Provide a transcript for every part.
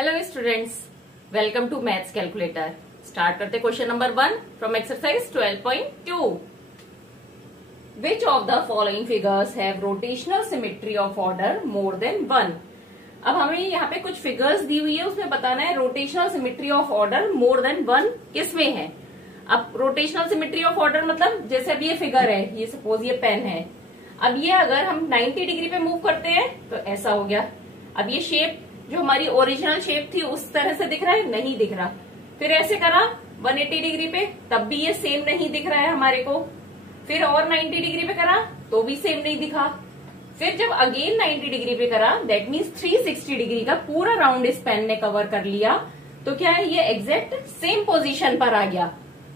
Hello students, welcome to maths calculator. Start करते question number 1 from exercise 12.2। Which of the following figures have rotational symmetry of order more than 1। अब हमें यहाँ पे कुछ figures दी हुई है, उसमें बताना है rotational symmetry of order more than 1 किसमें है। अब रोटेशनल सिमेट्री ऑफ ऑर्डर मतलब जैसे अब ये फिगर है, ये सपोज ये पेन है, अब ये अगर हम 90 डिग्री पे मूव करते हैं तो ऐसा हो गया। अब ये शेप जो हमारी ओरिजिनल शेप थी उस तरह से दिख रहा है, नहीं दिख रहा। फिर ऐसे करा 180 डिग्री पे, तब भी ये सेम नहीं दिख रहा है हमारे को। फिर और 90 डिग्री पे करा तो भी सेम नहीं दिखा। फिर जब अगेन 90 डिग्री पे करा, दैट मीन्स 360 डिग्री का पूरा राउंड इस पेन ने कवर कर लिया, तो क्या है ये एग्जैक्ट सेम पोजीशन पर आ गया।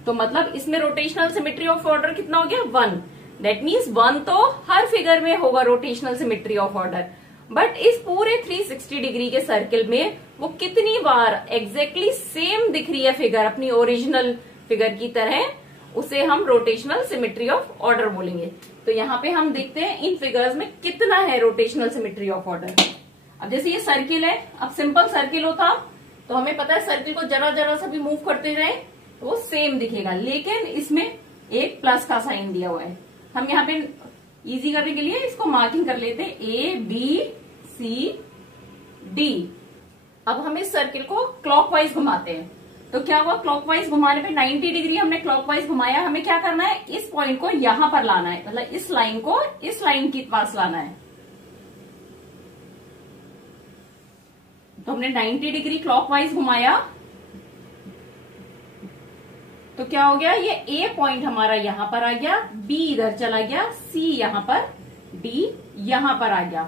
तो मतलब इसमें रोटेशनल सिमेट्री ऑफ ऑर्डर कितना हो गया 1। दैट मीन्स 1 तो हर फिगर में होगा rotational symmetry of order, but इस पूरे 360 डिग्री के सर्किल में वो कितनी बार एग्जैक्टली सेम दिख रही है फिगर अपनी ओरिजिनल फिगर की तरह, उसे हम रोटेशनल सिमेट्री ऑफ ऑर्डर बोलेंगे। तो यहाँ पे हम देखते हैं इन फिगर्स में कितना है रोटेशनल सिमेट्री ऑफ ऑर्डर। अब जैसे ये सर्किल है, अब सिंपल सर्किल होता तो हमें पता है सर्किल को जरा जरा सा भी मूव करते जाए तो वो सेम दिखेगा, लेकिन इसमें एक प्लस का साइन दिया हुआ है। हम यहाँ पे इजी करने के लिए इसको मार्किंग कर लेते हैं A B C D। अब हम इस सर्किल को क्लॉकवाइज घुमाते हैं, तो क्या हुआ, क्लॉकवाइज घुमाने पे 90 डिग्री हमने क्लॉकवाइज घुमाया। हमें क्या करना है, इस पॉइंट को यहां पर लाना है, मतलब इस लाइन को इस लाइन के पास लाना है। तो हमने 90 डिग्री क्लॉकवाइज घुमाया तो क्या हो गया, ये ए पॉइंट हमारा यहां पर आ गया, बी इधर चला गया, सी यहां पर, डी यहां पर आ गया।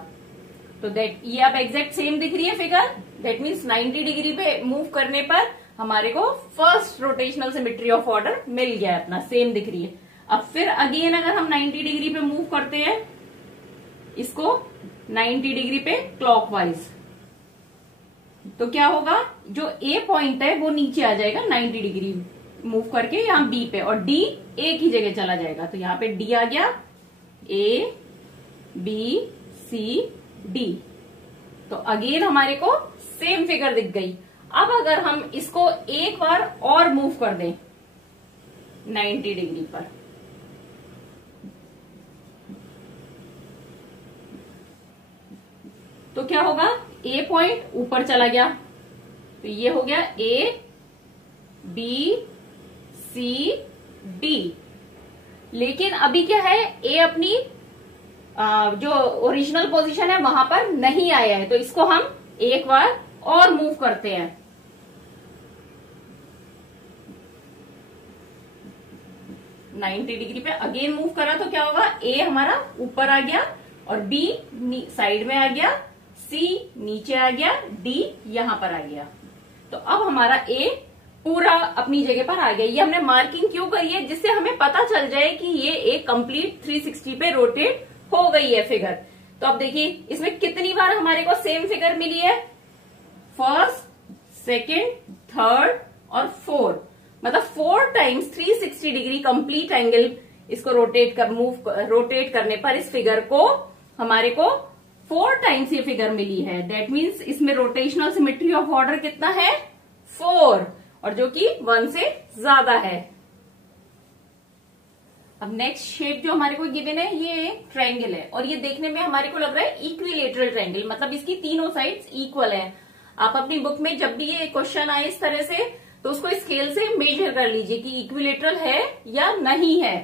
तो दैट ये अब एग्जैक्ट सेम दिख रही है फिगर। दैट मीन्स 90 डिग्री पे मूव करने पर हमारे को first rotational symmetry of order मिल गया है, अपना सेम दिख रही है। अब फिर अगेन अगर हम 90 डिग्री पे मूव करते हैं इसको 90 डिग्री पे क्लॉकवाइज, तो क्या होगा, जो ए पॉइंट है वो नीचे आ जाएगा 90 डिग्री मूव करके यहाँ बी पे, और डी एक ही जगह चला जाएगा। तो यहाँ पे डी आ गया, ए बी सी डी। तो अगेन हमारे को सेम फिगर दिख गई। अब अगर हम इसको एक बार और मूव कर दें 90 डिग्री पर, तो क्या होगा, ए पॉइंट ऊपर चला गया, तो ये हो गया ए बी सी डी। लेकिन अभी क्या है, ए अपनी जो ओरिजिनल पोजीशन है वहां पर नहीं आया है, तो इसको हम एक बार और मूव करते हैं। नाइन्टी डिग्री पे अगेन मूव करा तो क्या होगा, ए हमारा ऊपर आ गया और बी साइड में आ गया, सी नीचे आ गया, डी यहां पर आ गया। तो अब हमारा ए पूरा अपनी जगह पर आ गया। ये हमने मार्किंग क्यों करी है, जिससे हमें पता चल जाए कि ये एक कंप्लीट 360 पे रोटेट हो गई है फिगर। तो अब देखिए इसमें कितनी बार हमारे को सेम फिगर मिली है, फर्स्ट, सेकंड, थर्ड और फोर्थ, मतलब 4 टाइम्स 360 डिग्री कंप्लीट एंगल इसको रोटेट करने पर इस फिगर को हमारे को 4 टाइम्स ये फिगर मिली है। दैट मीन्स इसमें रोटेशनल सिमेट्री ऑफ ऑर्डर कितना है 4, और जो कि 1 से ज्यादा है। अब नेक्स्ट शेप जो हमारे को गिवन है ये एक ट्रायंगल है, और ये देखने में हमारे को लग रहा है इक्विलेटरल ट्रायंगल, मतलब इसकी तीनों साइड्स इक्वल है। आप अपनी बुक में जब भी ये क्वेश्चन आए इस तरह से तो उसको स्केल से मेजर कर लीजिए कि इक्विलेटरल है या नहीं है,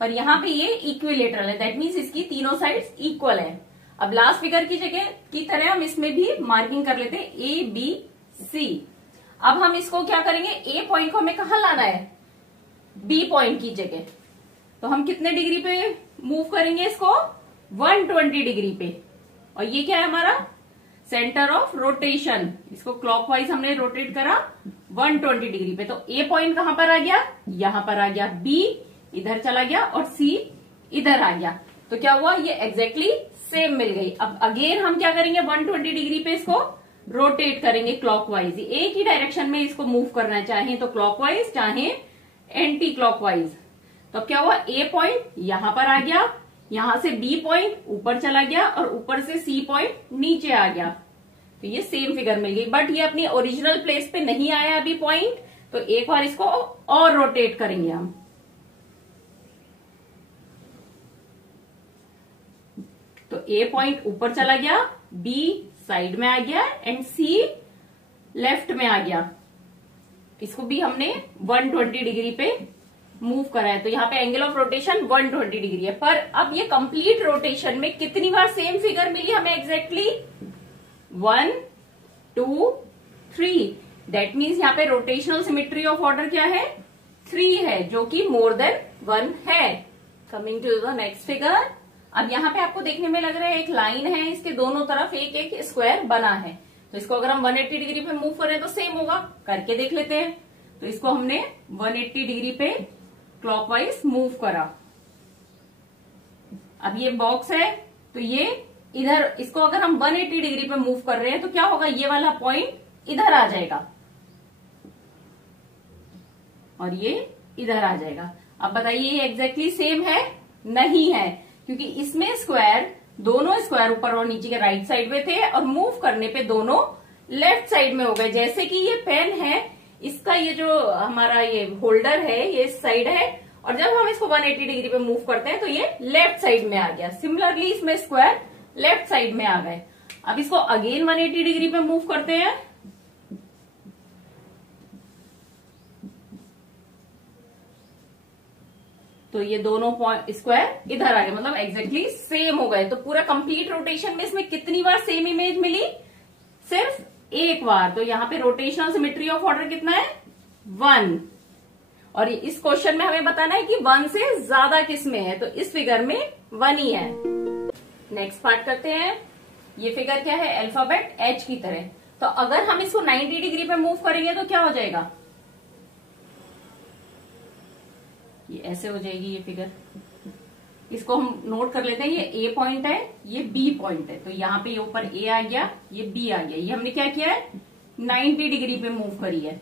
पर यहाँ पे ये इक्विलेटरल है। दैट मीन्स इसकी तीनों साइड्स इक्वल है। अब लास्ट फिगर की जगह की तरह हम इसमें भी मार्किंग कर लेते हैं ए बी सी। अब हम इसको क्या करेंगे, ए पॉइंट को हमें कहाँ लाना है, बी पॉइंट की जगह। तो हम कितने डिग्री पे मूव करेंगे इसको, 120 डिग्री पे, और ये क्या है हमारा सेंटर ऑफ रोटेशन। इसको क्लॉकवाइज हमने रोटेट करा 120 डिग्री पे। तो ए पॉइंट कहां पर आ गया, यहां पर आ गया, बी इधर चला गया और सी इधर आ गया। तो क्या हुआ, ये एग्जैक्टली सेम मिल गई। अब अगेन हम क्या करेंगे, 120 डिग्री पे इसको रोटेट करेंगे क्लॉकवाइज, एक ही डायरेक्शन में इसको मूव करना है, चाहे तो क्लॉकवाइज चाहे एंटी क्लॉकवाइज। तो क्या हुआ, ए पॉइंट यहां पर आ गया, यहां से बी पॉइंट ऊपर चला गया और ऊपर से सी पॉइंट नीचे आ गया। तो ये सेम फिगर मिल गई, बट ये अपनी ओरिजिनल प्लेस पे नहीं आया अभी पॉइंट, तो एक बार इसको और रोटेट करेंगे हम। तो ए पॉइंट ऊपर चला गया, बी साइड में आ गया एंड सी लेफ्ट में आ गया। इसको भी हमने 120 डिग्री पे मूव करा है, तो यहाँ पे एंगल ऑफ रोटेशन 120 डिग्री है। पर अब ये कंप्लीट रोटेशन में कितनी बार सेम फिगर मिली हमें एग्जैक्टली? 1 2 3। दैट मीन्स यहाँ पे रोटेशनल सिमेट्री ऑफ ऑर्डर क्या है? 3 है, जो कि मोर देन 1 है। Coming to the next figure. अब यहाँ पे आपको देखने में लग रहा है एक लाइन है, इसके दोनों तरफ एक एक स्क्वायर बना है, तो इसको अगर हम 180 डिग्री पे मूव करें तो सेम होगा, करके देख लेते हैं। तो इसको हमने 180 डिग्री पे क्लॉकवाइज मूव करा। अब ये बॉक्स है, तो ये इधर, इसको अगर हम 180 डिग्री पे मूव कर रहे हैं तो क्या होगा? ये वाला पॉइंट इधर आ जाएगा और ये इधर आ जाएगा। अब बताइए ये एग्जैक्टली सेम है? नहीं है, क्योंकि इसमें स्क्वायर, दोनों स्क्वायर ऊपर और नीचे के राइट साइड में थे और मूव करने पे दोनों लेफ्ट साइड में हो गए। जैसे कि ये पेन है, इसका ये जो हमारा ये होल्डर है ये इस साइड है, और जब हम इसको 180 डिग्री पे मूव करते हैं तो ये लेफ्ट साइड में आ गया। सिमिलरली इसमें स्क्वायर लेफ्ट साइड में आ गए। अब इसको अगेन 180 डिग्री पे मूव करते हैं, तो ये दोनों स्क्वायर इधर आ गए, मतलब एग्जैक्टली सेम हो गए। तो पूरा कंप्लीट रोटेशन में इसमें कितनी बार सेम इमेज मिली? सिर्फ एक बार। तो यहाँ पे रोटेशनल सिमेट्री ऑफ ऑर्डर कितना है? 1। और इस क्वेश्चन में हमें बताना है कि 1 से ज्यादा किस में है, तो इस फिगर में 1 ही है। नेक्स्ट पार्ट करते हैं। ये फिगर क्या है? अल्फाबेट एच की तरह। तो अगर हम इसको 90 डिग्री पे मूव करेंगे तो क्या हो जाएगा? ये ऐसे हो जाएगी ये फिगर। इसको हम नोट कर लेते हैं, ये ए पॉइंट है, ये बी पॉइंट है, तो यहाँ पे ये ऊपर ए आ गया, ये बी आ गया। ये हमने क्या किया है? 90 डिग्री पे मूव करी है।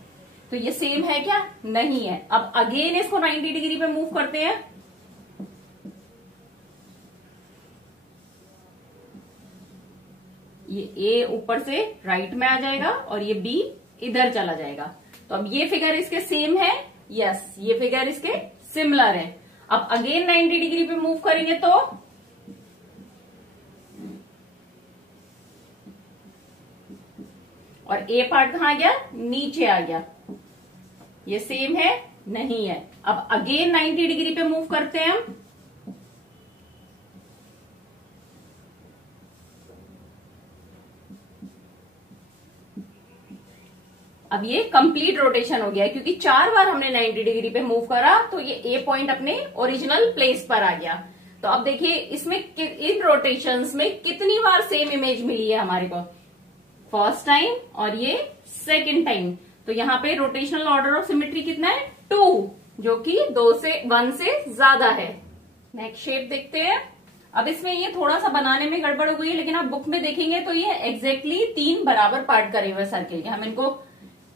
तो ये सेम है क्या? नहीं है। अब अगेन इसको 90 डिग्री पे मूव करते हैं, ये ए ऊपर से राइट में आ जाएगा और ये बी इधर चला जाएगा। तो अब ये फिगर इसके सेम है? यस, ये फिगर इसके सिमिलर है। अब अगेन 90 डिग्री पे मूव करेंगे तो और ए पार्ट कहां आ गया? नीचे आ गया। ये सेम है? नहीं है। अब अगेन 90 डिग्री पे मूव करते हैं हम, अब ये कंप्लीट रोटेशन हो गया, क्योंकि 4 बार हमने 90 डिग्री पे मूव करा, तो ये ए पॉइंट अपने ओरिजिनल प्लेस पर आ गया। तो अब देखिए इसमें इन रोटेशंस में कितनी बार सेम इमेज मिली है हमारे को? फर्स्ट टाइम और ये सेकंड टाइम। तो यहाँ पे रोटेशनल ऑर्डर ऑफ सिमेट्री कितना है? 2, जो कि 1 से ज्यादा है। नेक्स्ट शेप देखते हैं। अब इसमें ये थोड़ा सा बनाने में गड़बड़ हो गई है, लेकिन आप बुक में देखेंगे तो ये एग्जैक्टली 3 बराबर पार्ट करे हुए सर्किल के। हम इनको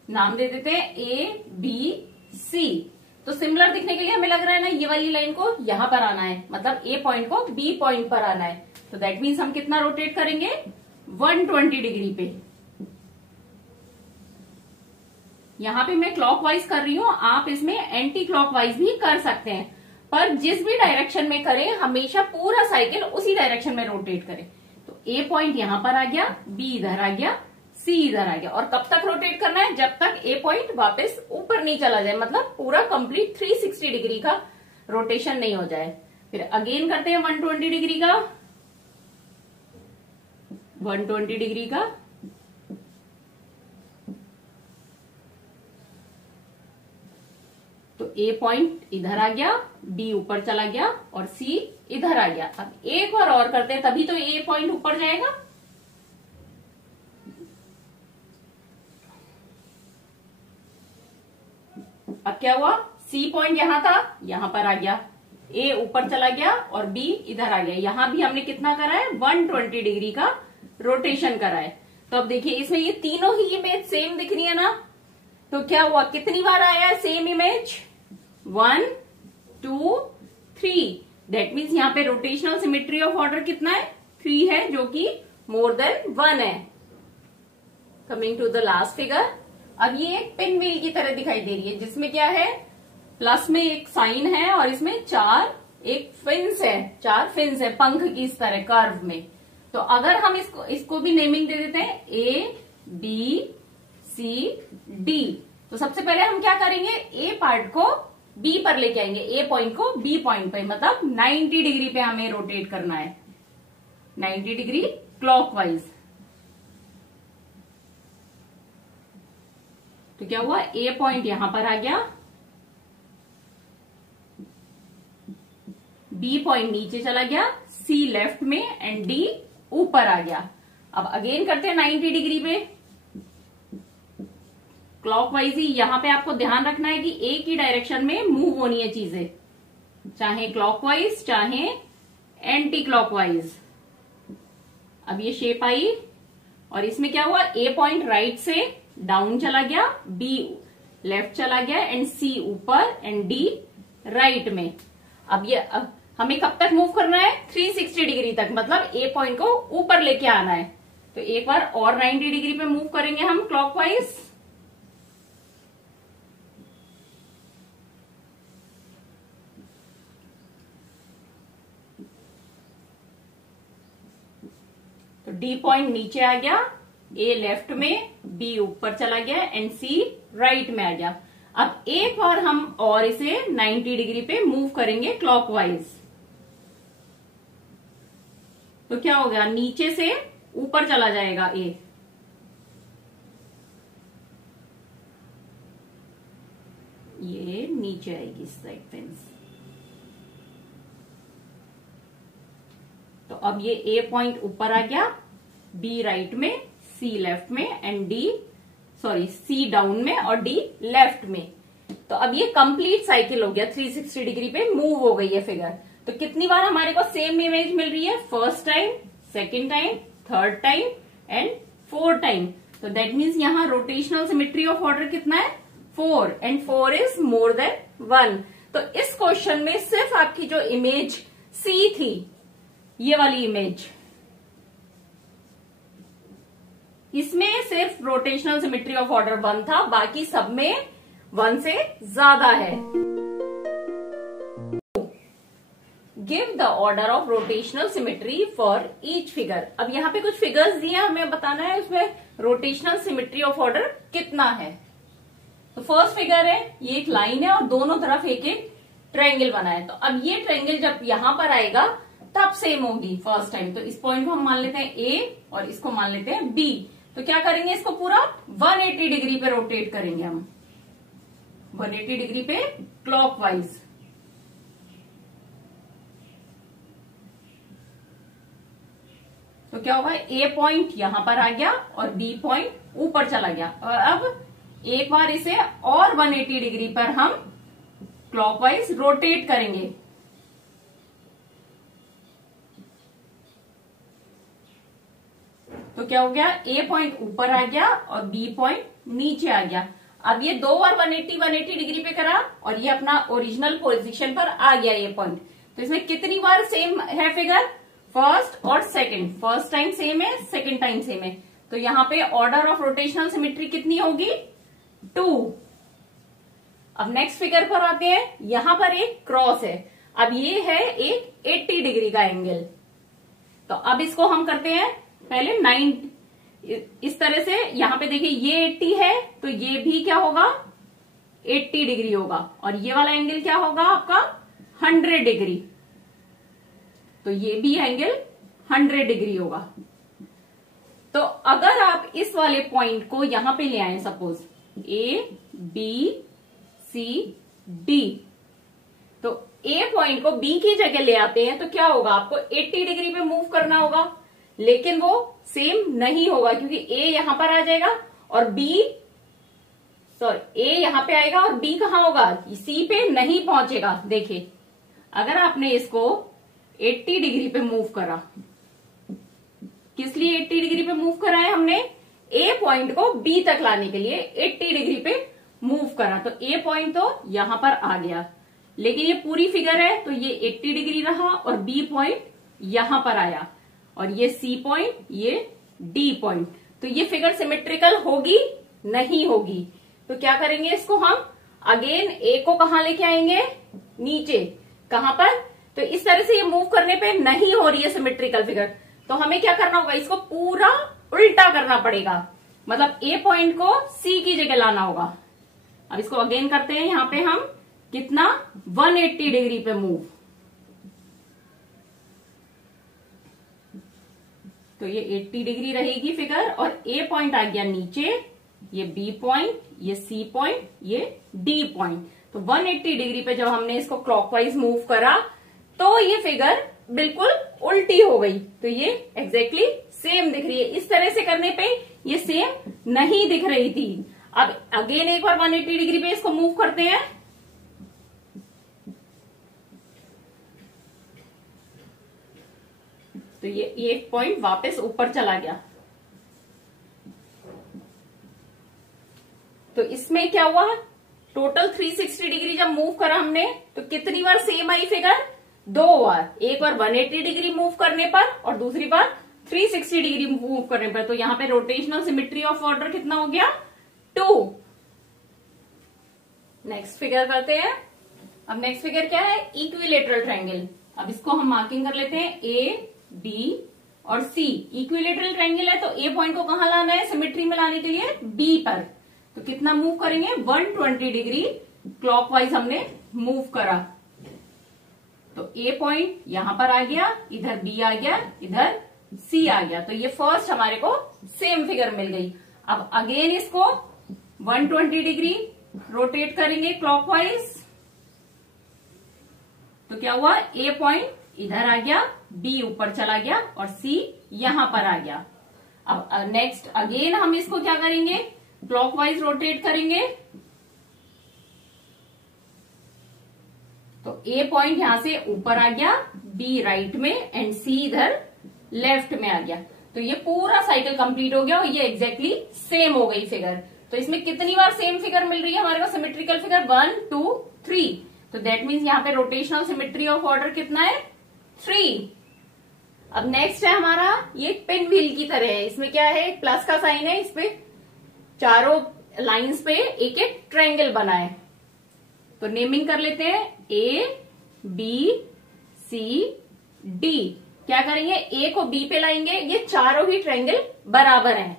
नाम दे देते हैं ए बी सी। तो सिमिलर दिखने के लिए हमें लग रहा है ना, ये वाली लाइन को यहां पर आना है, मतलब ए पॉइंट को बी पॉइंट पर आना है। तो दैट मीन्स हम कितना रोटेट करेंगे? 120 डिग्री पे। यहां पे मैं क्लॉकवाइज कर रही हूं, आप इसमें एंटी क्लॉकवाइज भी कर सकते हैं, पर जिस भी डायरेक्शन में करें हमेशा पूरा साइकिल उसी डायरेक्शन में रोटेट करें। तो ए पॉइंट यहां पर आ गया, बी इधर आ गया, सी इधर आ गया। और कब तक रोटेट करना है? जब तक ए पॉइंट वापस ऊपर नहीं चला जाए, मतलब पूरा कंप्लीट 360 डिग्री का रोटेशन नहीं हो जाए। फिर अगेन करते हैं 120 डिग्री का, 120 डिग्री का। तो ए पॉइंट इधर आ गया, बी ऊपर चला गया और सी इधर आ गया। अब एक बार और करते हैं, तभी तो ए पॉइंट ऊपर जाएगा। अब क्या हुआ? सी पॉइंट यहां था, यहां पर आ गया, ए ऊपर चला गया और बी इधर आ गया। यहां भी हमने कितना करा है? 120 डिग्री का रोटेशन करा है। तो अब देखिए इसमें ये तीनों ही इमेज सेम दिख रही है ना, तो क्या हुआ? कितनी बार आया है सेम इमेज? 1 2 3। दैट मीन्स यहाँ पे रोटेशनल सिमेट्री ऑफ ऑर्डर कितना है? 3 है, जो कि मोर देन 1 है। Coming to the last figure. अब ये एक पिन व्हील की तरह दिखाई दे रही है, जिसमें क्या है, प्लस में एक साइन है और इसमें चार फिन्स है पंख की इस तरह कर्व में। तो अगर हम इसको भी नेमिंग दे देते हैं ए बी सी डी, तो सबसे पहले हम क्या करेंगे, ए पार्ट को बी पर लेके आएंगे, ए पॉइंट को बी पॉइंट पे, मतलब 90 डिग्री पे हमें रोटेट करना है, 90 डिग्री क्लॉकवाइज। तो क्या हुआ, ए पॉइंट यहां पर आ गया, बी पॉइंट नीचे चला गया, सी लेफ्ट में एंड डी ऊपर आ गया। अब अगेन करते हैं 90 डिग्री पे क्लॉकवाइज ही। यहां पे आपको ध्यान रखना है कि एक ही डायरेक्शन में मूव होनी है चीजें, चाहे क्लॉकवाइज चाहे एंटी क्लॉकवाइज। अब ये शेप आई और इसमें क्या हुआ, ए पॉइंट राइट से डाउन चला गया, बी लेफ्ट चला गया एंड सी ऊपर एंड डी राइट में। अब ये हमें कब तक मूव करना है, 360 डिग्री तक, मतलब ए पॉइंट को ऊपर लेके आना है। तो एक बार और 90 डिग्री पे मूव करेंगे हम क्लॉकवाइज। तो डी पॉइंट नीचे आ गया, ए लेफ्ट में, बी ऊपर चला गया एंड सी राइट में आ गया। अब एक बार हम और इसे 90 डिग्री पे मूव करेंगे क्लॉकवाइज। तो क्या हो गया, नीचे से ऊपर चला जाएगा ए, ये नीचे आएगी इस साइड फेंस। तो अब ये ए पॉइंट ऊपर आ गया, बी राइट में, सी लेफ्ट में एंड सी डाउन में और डी लेफ्ट में। तो अब ये कंप्लीट साइकिल हो गया, 360 डिग्री पे मूव हो गई है फिगर। तो कितनी बार हमारे को सेम इमेज मिल रही है, first time, second time, third time and fourth time. तो दैट मीन्स यहाँ रोटेशनल सिमेट्री ऑफ ऑर्डर कितना है, 4 एंड 4 इज मोर देन 1। तो इस क्वेश्चन में सिर्फ आपकी जो इमेज सी थी, ये वाली इमेज, इसमें सिर्फ रोटेशनल सिमेट्री ऑफ ऑर्डर 1 था, बाकी सब में 1 से ज्यादा है। Give the order of rotational symmetry for each figure. अब यहाँ पे कुछ फिगर्स दिए हैं, हमें बताना है उसमें रोटेशनल सिमेट्री ऑफ ऑर्डर कितना है। तो फर्स्ट फिगर है, ये एक लाइन है और दोनों तरफ एक एक ट्रायंगल बना है। तो अब ये ट्रायंगल जब यहां पर आएगा तब सेम होगी फर्स्ट टाइम। तो इस पॉइंट को हम मान लेते हैं ए और इसको मान लेते हैं बी। तो क्या करेंगे, इसको पूरा 180 डिग्री पे रोटेट करेंगे हम, 180 डिग्री पे क्लॉकवाइज। तो क्या होगा, ए पॉइंट यहां पर आ गया और बी पॉइंट ऊपर चला गया। और अब एक बार इसे और 180 डिग्री पर हम क्लॉकवाइज रोटेट करेंगे। तो क्या हो गया, ए पॉइंट ऊपर आ गया और बी पॉइंट नीचे आ गया। अब ये दो बार 180 डिग्री पे करा और ये अपना ओरिजिनल पोजीशन पर आ गया ये पॉइंट। तो इसमें कितनी बार सेम है फिगर, फर्स्ट और सेकंड। फर्स्ट टाइम सेम है, सेकंड टाइम सेम है। तो यहाँ पे ऑर्डर ऑफ रोटेशनल सिमेट्री कितनी होगी, 2। अब नेक्स्ट फिगर पर आते हैं, यहां पर एक क्रॉस है। अब ये है एक 80 डिग्री का एंगल। तो अब इसको हम करते हैं पहले 9 इस तरह से। यहां पे देखिए ये 80 है तो ये भी क्या होगा, 80 डिग्री होगा। और ये वाला एंगल क्या होगा आपका, 100 डिग्री। तो ये भी एंगल 100 डिग्री होगा। तो अगर आप इस वाले पॉइंट को यहां पे ले आए, suppose A B C D, तो ए पॉइंट को बी की जगह ले आते हैं तो क्या होगा, आपको 80 डिग्री पे मूव करना होगा। लेकिन वो सेम नहीं होगा क्योंकि ए यहां पर आ जाएगा और ए यहां पे आएगा और बी कहां होगा, सी पे नहीं पहुंचेगा। देखिए अगर आपने इसको 80 डिग्री पे मूव करा, किस लिए 80 डिग्री पे मूव करा है हमने, ए पॉइंट को बी तक लाने के लिए 80 डिग्री पे मूव करा। तो ए पॉइंट तो यहां पर आ गया, लेकिन ये पूरी फिगर है तो ये 80 डिग्री रहा और बी पॉइंट यहां पर आया और ये सी पॉइंट, ये डी पॉइंट। तो ये फिगर सिमेट्रिकल होगी नहीं होगी। तो क्या करेंगे, इसको हम अगेन ए को कहां लेके आएंगे, नीचे। कहां पर, तो इस तरह से ये मूव करने पे नहीं हो रही है सिमेट्रिकल फिगर, तो हमें क्या करना होगा, इसको पूरा उल्टा करना पड़ेगा, मतलब ए पॉइंट को सी की जगह लाना होगा। अब इसको अगेन करते हैं, यहां पे हम कितना 180 डिग्री पे मूव, तो ये 80 डिग्री रहेगी फिगर, और ए पॉइंट आ गया नीचे, ये बी पॉइंट, ये सी पॉइंट, ये डी पॉइंट। तो 180 डिग्री पे जब हमने इसको क्लॉकवाइज मूव करा तो ये फिगर बिल्कुल उल्टी हो गई, तो ये एग्जैक्टली सेम दिख रही है। इस तरह से करने पे ये सेम नहीं दिख रही थी। अब अगेन एक बार 180 डिग्री पे इसको मूव करते हैं, तो ये एक पॉइंट वापस ऊपर चला गया। तो इसमें क्या हुआ, टोटल 360 डिग्री जब मूव करा हमने, तो कितनी बार सेम आई फिगर, 2 बार। एक बार 180 डिग्री मूव करने पर और दूसरी बार 360 डिग्री मूव करने पर। तो यहां पे रोटेशनल सिमेट्री ऑफ ऑर्डर कितना हो गया, 2। नेक्स्ट फिगर करते हैं। अब नेक्स्ट फिगर क्या है, इक्विलेटरल ट्रायंगल। अब इसको हम मार्किंग कर लेते हैं, ए बी और सी। इक्विलेटरल ट्रायंगल है, तो ए पॉइंट को कहां लाना है सिमेट्री में लाने के लिए, बी पर। तो कितना मूव करेंगे, 120 डिग्री क्लॉकवाइज हमने मूव करा। तो ए पॉइंट यहां पर आ गया, इधर बी आ गया, इधर सी आ गया। तो ये फर्स्ट हमारे को सेम फिगर मिल गई। अब अगेन इसको 120 डिग्री रोटेट करेंगे क्लॉकवाइज, तो क्या हुआ, ए पॉइंट इधर आ गया, बी ऊपर चला गया और सी यहां पर आ गया। अब नेक्स्ट अगेन हम इसको क्या करेंगे, क्लॉकवाइज रोटेट करेंगे, तो ए पॉइंट यहां से ऊपर आ गया, बी राइट में एंड सी इधर लेफ्ट में आ गया। तो ये पूरा साइकिल कंप्लीट हो गया और ये एग्जैक्टली सेम हो गई फिगर। तो इसमें कितनी बार सेम फिगर मिल रही है हमारे को, सिमेट्रिकल फिगर 1 2 3। तो दैट मीन्स यहाँ पे रोटेशनल सिमेट्री ऑफ ऑर्डर कितना है, 3। अब नेक्स्ट है हमारा, ये पिन व्हील की तरह है। इसमें क्या है, एक प्लस का साइन है, इस पे चारों लाइंस पे एक एक ट्रायंगल बना है। तो नेमिंग कर लेते हैं, ए बी सी डी। क्या करेंगे, ए को बी पे लाएंगे, ये चारों ही ट्रायंगल बराबर हैं।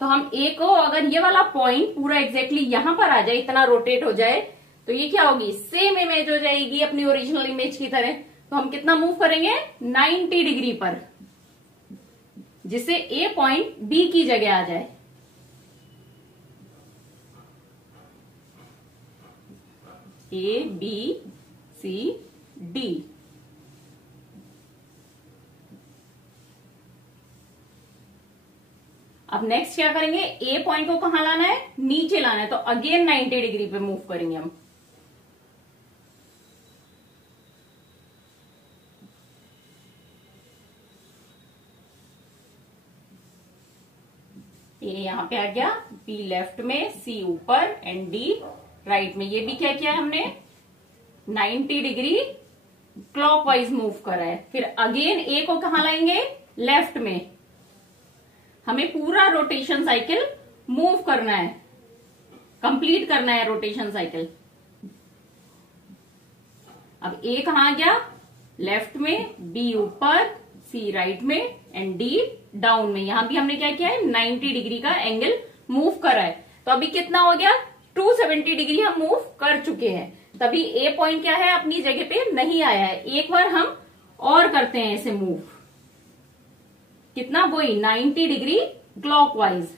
तो हम ए को, अगर ये वाला पॉइंट पूरा एग्जैक्टली यहां पर आ जाए, इतना रोटेट हो जाए, तो ये क्या होगी, सेम इमेज हो जाएगी अपनी ओरिजिनल इमेज की तरह। तो हम कितना मूव करेंगे, 90 डिग्री पर, जिससे ए पॉइंट बी की जगह आ जाए। A B C D. अब नेक्स्ट क्या करेंगे, ए पॉइंट को कहां लाना है, नीचे लाना है। तो अगेन 90 डिग्री पे मूव करेंगे हम। ए यहां पे आ गया, बी लेफ्ट में, सी ऊपर एंड डी राइट में। ये भी क्या किया है हमने, 90 डिग्री क्लॉकवाइज मूव करा है। फिर अगेन ए को कहां लाएंगे, लेफ्ट में। हमें पूरा रोटेशन साइकिल मूव करना है, कंप्लीट करना है रोटेशन साइकिल। अब ए कहां आ गया, लेफ्ट में, बी ऊपर, सी राइट में एंड डी डाउन में। यहां भी हमने क्या किया है, 90 डिग्री का एंगल मूव करा है। तो अभी कितना हो गया, 270 डिग्री हम मूव कर चुके हैं। तभी ए पॉइंट क्या है, अपनी जगह पे नहीं आया है। एक बार हम और करते हैं इसे मूव, कितना, वही 90 डिग्री क्लॉकवाइज।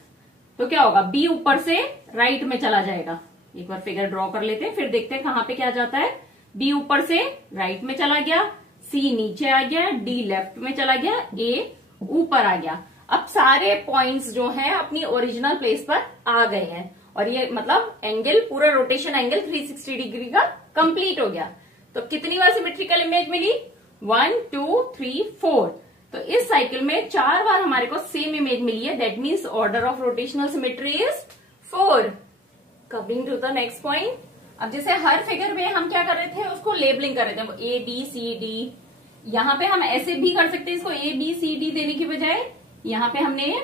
तो क्या होगा, बी ऊपर से राइट में चला जाएगा। एक बार फिगर ड्रॉ कर लेते हैं, फिर देखते हैं कहां पे क्या जाता है। बी ऊपर से राइट में चला गया, सी नीचे आ गया, डी लेफ्ट में चला गया, ए ऊपर आ गया। अब सारे पॉइंट्स जो हैं अपनी ओरिजिनल प्लेस पर आ गए हैं और ये मतलब एंगल, पूरा रोटेशन एंगल 360 डिग्री का कंप्लीट हो गया। तो कितनी बार सिमेट्रिकल इमेज मिली, 1 2 3 4। तो इस साइकिल में 4 बार हमारे को सेम इमेज मिली है। That means order of rotational symmetry is 4। Coming to the next point. अब जैसे हर फिगर में हम क्या कर रहे थे, उसको लेबलिंग कर रहे थे, ए बी सी डी। यहाँ पे हम ऐसे भी कर सकते हैं इसको, ए बी सी डी देने की बजाय यहाँ पे हमने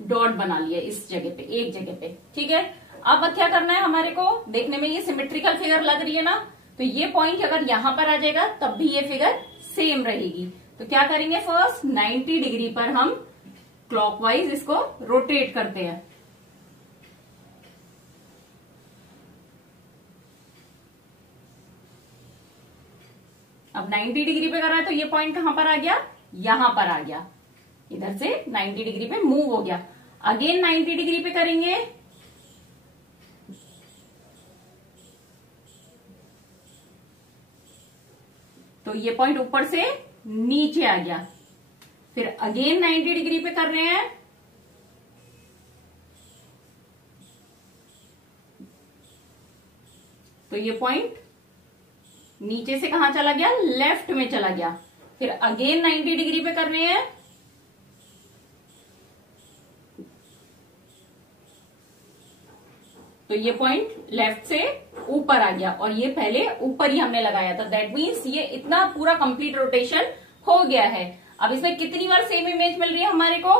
डॉट बना लिया इस जगह पे, एक जगह पे। ठीक है, अब क्या करना है हमारे को, देखने में ये सिमेट्रिकल फिगर लग रही है ना, तो ये पॉइंट अगर यहां पर आ जाएगा तब भी ये फिगर सेम रहेगी। तो क्या करेंगे, फर्स्ट 90 डिग्री पर हम क्लॉकवाइज इसको रोटेट करते हैं। अब 90 डिग्री पे कर रहा है तो ये पॉइंट कहां पर आ गया, यहां पर आ गया, इधर से 90 डिग्री पे मूव हो गया। अगेन 90 डिग्री पे करेंगे, तो ये पॉइंट ऊपर से नीचे आ गया। फिर अगेन 90 डिग्री पे कर रहे हैं, तो ये पॉइंट नीचे से कहां चला गया, लेफ्ट में चला गया। फिर अगेन 90 डिग्री पे कर रहे हैं, तो ये पॉइंट लेफ्ट से ऊपर आ गया और ये पहले ऊपर ही हमने लगाया था। दैट मीन्स ये इतना पूरा कंप्लीट रोटेशन हो गया है। अब इसमें कितनी बार सेम इमेज मिल रही है हमारे को,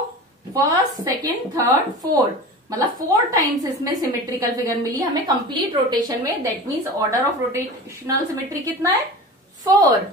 फर्स्ट, सेकेंड, थर्ड, फोर्थ, मतलब 4 टाइम्स इसमें सिमेट्रिकल फिगर मिली हमें कंप्लीट रोटेशन में। That means order of rotational symmetry कितना है, 4।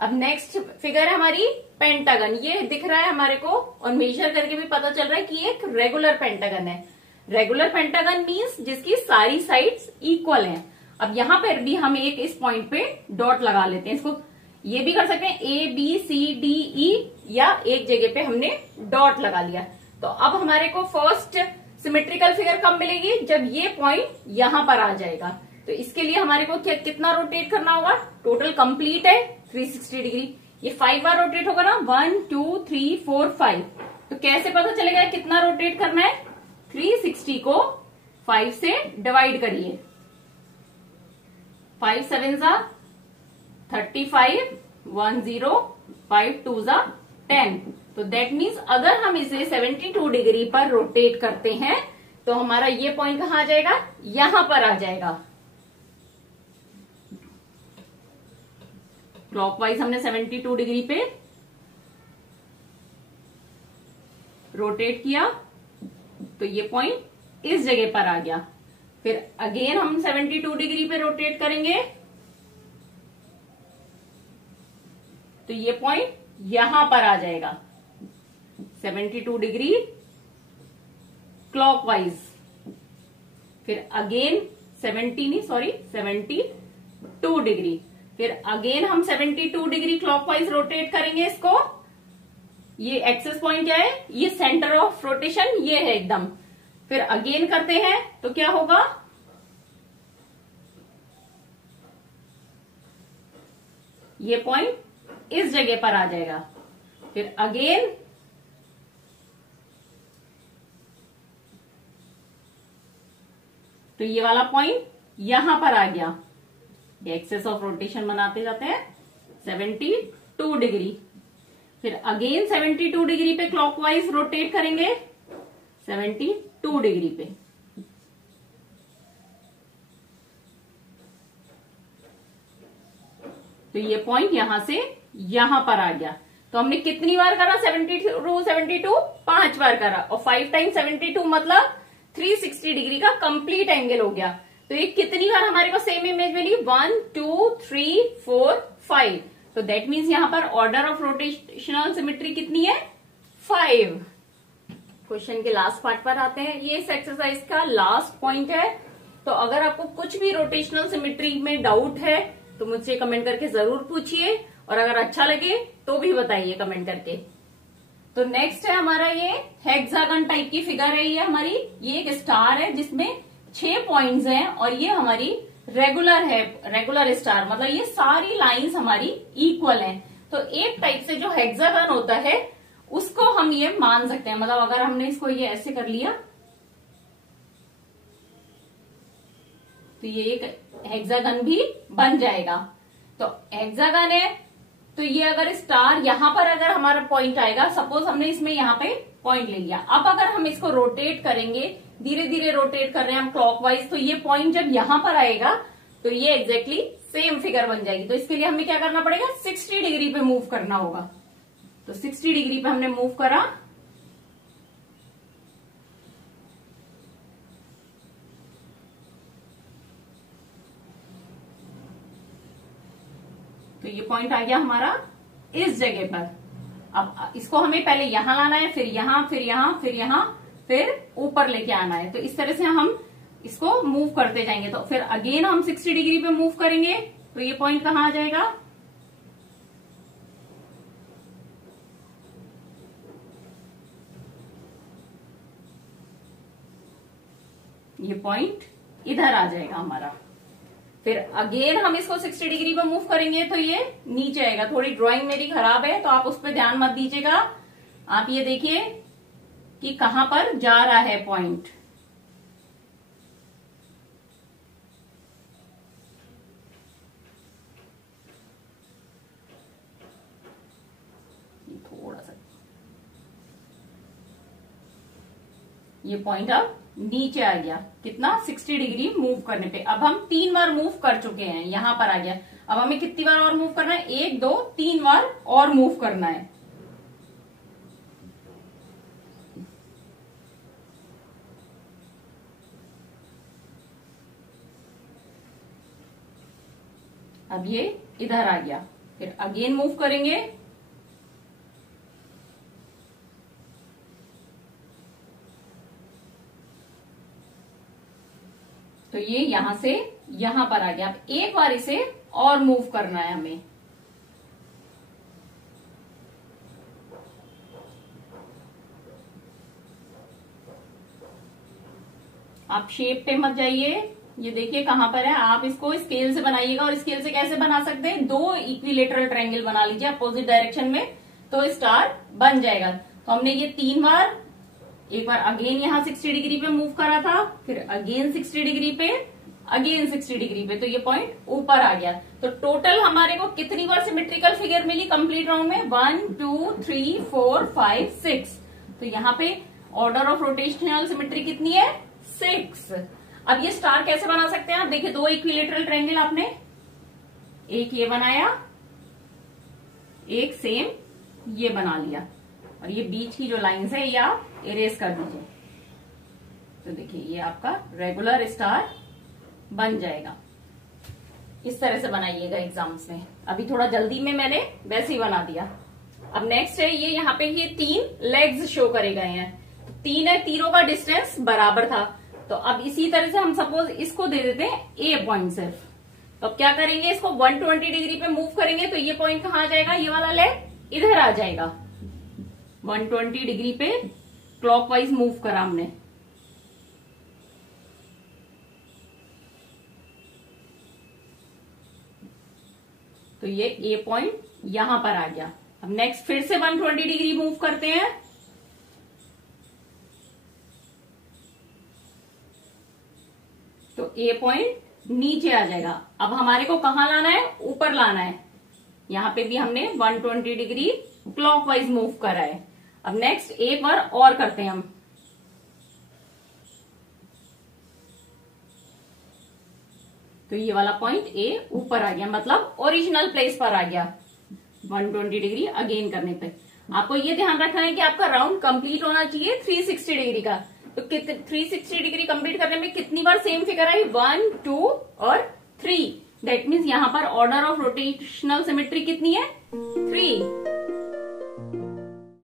अब नेक्स्ट फिगर है हमारी पेंटागन। ये दिख रहा है हमारे को और मेजर करके भी पता चल रहा है कि ये एक रेगुलर पेंटागन है। रेगुलर पेंटागन मीन्स जिसकी सारी साइड्स इक्वल हैं। अब यहां पर भी हम एक इस पॉइंट पे डॉट लगा लेते हैं। इसको ये भी कर सकते हैं ABCDE, या एक जगह पे हमने डॉट लगा लिया। तो अब हमारे को फर्स्ट सिमेट्रिकल फिगर कब मिलेगी, जब ये पॉइंट यहां पर आ जाएगा। तो इसके लिए हमारे को कितना रोटेट करना होगा, टोटल कंप्लीट है 360 डिग्री। ये 5 बार रोटेट होगा ना, 1 2 3 4 5। तो कैसे पता चलेगा कितना रोटेट करना है, 360 को 5 से डिवाइड करिए, 5 7 जा 35, 1 0, 5 2 जा 10। तो दैट मीन्स अगर हम इसे 72 डिग्री पर रोटेट करते हैं तो हमारा ये पॉइंट कहां आ जाएगा, यहां पर आ जाएगा। क्लॉकवाइज हमने 72 डिग्री पे रोटेट किया तो ये पॉइंट इस जगह पर आ गया। फिर अगेन हम 72 डिग्री पे रोटेट करेंगे तो ये पॉइंट यहां पर आ जाएगा, 72 डिग्री क्लॉकवाइज। फिर अगेन 72 डिग्री। फिर अगेन हम 72 डिग्री क्लॉकवाइज रोटेट करेंगे इसको। ये एक्सेस पॉइंट क्या है, ये सेंटर ऑफ रोटेशन ये है एकदम। फिर अगेन करते हैं तो क्या होगा, ये पॉइंट इस जगह पर आ जाएगा। फिर अगेन तो ये वाला पॉइंट यहां पर आ गया। ये एक्सेस ऑफ रोटेशन बनाते जाते हैं 72 डिग्री। फिर अगेन 72 डिग्री पे क्लॉकवाइज रोटेट करेंगे, 72 डिग्री पे। तो ये पॉइंट यहां से यहां पर आ गया। तो हमने कितनी बार करा, 72 5 बार करा और 5 टाइम्स 72 मतलब 360 डिग्री का कंप्लीट एंगल हो गया। तो ये कितनी बार हमारे को सेम इमेज मिली, 1 2 3 4 5। तो दैट मीन्स यहां पर ऑर्डर ऑफ रोटेशनल सिमेट्री कितनी है, 5। क्वेश्चन के लास्ट पार्ट पर आते हैं। ये इस एक्सरसाइज का लास्ट पॉइंट है। तो अगर आपको कुछ भी रोटेशनल सिमेट्री में डाउट है तो मुझसे कमेंट करके जरूर पूछिए और अगर अच्छा लगे तो भी बताइए कमेंट करके। तो नेक्स्ट है हमारा ये हेक्सागन टाइप की फिगर है। ये हमारी ये एक स्टार है जिसमें 6 पॉइंट्स हैं और ये हमारी रेगुलर है, रेगुलर स्टार मतलब ये सारी लाइंस हमारी इक्वल हैं। तो एक टाइप से जो हेक्सागन होता है उसको हम ये मान सकते हैं। मतलब अगर हमने इसको ये ऐसे कर लिया तो ये एक हेक्सागन भी बन जाएगा। तो हेक्सागन है तो ये अगर स्टार यहां पर अगर हमारा पॉइंट आएगा, सपोज हमने इसमें यहां पे पॉइंट ले लिया। अब अगर हम इसको रोटेट करेंगे, धीरे धीरे रोटेट कर रहे हैं हम क्लॉकवाइज, तो ये पॉइंट जब यहां पर आएगा तो ये एग्जैक्टली सेम फिगर बन जाएगी। तो इसके लिए हमें क्या करना पड़ेगा, 60 डिग्री पे मूव करना होगा। तो 60 डिग्री पे हमने मूव करा तो ये पॉइंट आ गया हमारा इस जगह पर। अब इसको हमें पहले यहां लाना है, फिर यहां, फिर यहां, फिर यहां, फिर ऊपर लेके आना है। तो इस तरह से हम इसको मूव करते जाएंगे। तो फिर अगेन हम 60 डिग्री पे मूव करेंगे। तो ये पॉइंट कहां आ जाएगा, ये पॉइंट इधर आ जाएगा हमारा। फिर अगेन हम इसको 60 डिग्री पे मूव करेंगे तो ये नीचे आएगा। थोड़ी ड्राइंग मेरी खराब है तो आप उस पर ध्यान मत दीजिएगा। आप ये देखिए कि कहां पर जा रहा है पॉइंट। थोड़ा सा ये पॉइंट अब नीचे आ गया। कितना, 60 डिग्री मूव करने पे। अब हम 3 बार मूव कर चुके हैं, यहां पर आ गया। अब हमें कितनी बार और मूव करना है, 1 2 3 बार और मूव करना है। अब ये इधर आ गया, फिर अगेन मूव करेंगे। तो ये यहां से यहां पर आ गया। अब एक बार इसे और मूव करना है हमें। आप शेप पे मत जाइए, ये देखिए कहां पर है। आप इसको स्केल से बनाइएगा। और स्केल से कैसे बना सकते हैं, 2 इक्विलेटरल ट्रायंगल बना लीजिए अपोजिट डायरेक्शन में, तो स्टार बन जाएगा। तो हमने ये 3 बार, एक बार अगेन यहां 60 डिग्री पे मूव करा था, फिर अगेन 60 डिग्री पे, अगेन 60 डिग्री पे, तो ये पॉइंट ऊपर आ गया। तो टोटल हमारे को कितनी बार सिमेट्रिकल फिगर मिली कंप्लीट राउंड में, 1 2 3 4 5 6। तो यहाँ पे ऑर्डर ऑफ रोटेशनल सिमेट्री कितनी है, 6। अब ये स्टार कैसे बना सकते हैं आप देखिए, 2 इक्विलेटरल ट्रायंगल आपने, एक ये बनाया, एक सेम ये बना लिया, और ये बीच की जो लाइंस है ये आप इरेज कर दीजिए। तो देखिए ये आपका रेगुलर स्टार बन जाएगा। इस तरह से बनाइएगा एग्जाम्स में। अभी थोड़ा जल्दी में मैंने वैसे ही बना दिया। अब नेक्स्ट है ये, यहाँ पे ये 3 लेग्स शो करे गए हैं। 3 है, तीनों का डिस्टेंस बराबर था। तो अब इसी तरह से हम सपोज इसको दे देते हैं ए पॉइंट सिर्फ। तो अब क्या करेंगे, इसको 120 डिग्री पे मूव करेंगे तो ये पॉइंट कहां आ जाएगा, ये वाला लेग इधर आ जाएगा। 120 डिग्री पे क्लॉकवाइज मूव करा हमने। तो ये ए पॉइंट यहां पर आ गया। अब नेक्स्ट फिर से 120 डिग्री मूव करते हैं। तो ए पॉइंट नीचे आ जाएगा। अब हमारे को कहां लाना है, ऊपर लाना है। यहां पे भी हमने 120 डिग्री क्लॉकवाइज मूव करा है। अब नेक्स्ट एक बार और करते हैं हम। तो ये वाला पॉइंट ए ऊपर आ गया, मतलब ओरिजिनल प्लेस पर आ गया 120 डिग्री अगेन करने पे। आपको ये ध्यान रखना है कि आपका राउंड कंप्लीट होना चाहिए 360 डिग्री का। तो 360 डिग्री कंप्लीट करने में कितनी बार सेम फिगर आई, 1 2 और 3। दैट मीन्स यहां पर ऑर्डर ऑफ रोटेशनल सिमेट्री कितनी है, 3।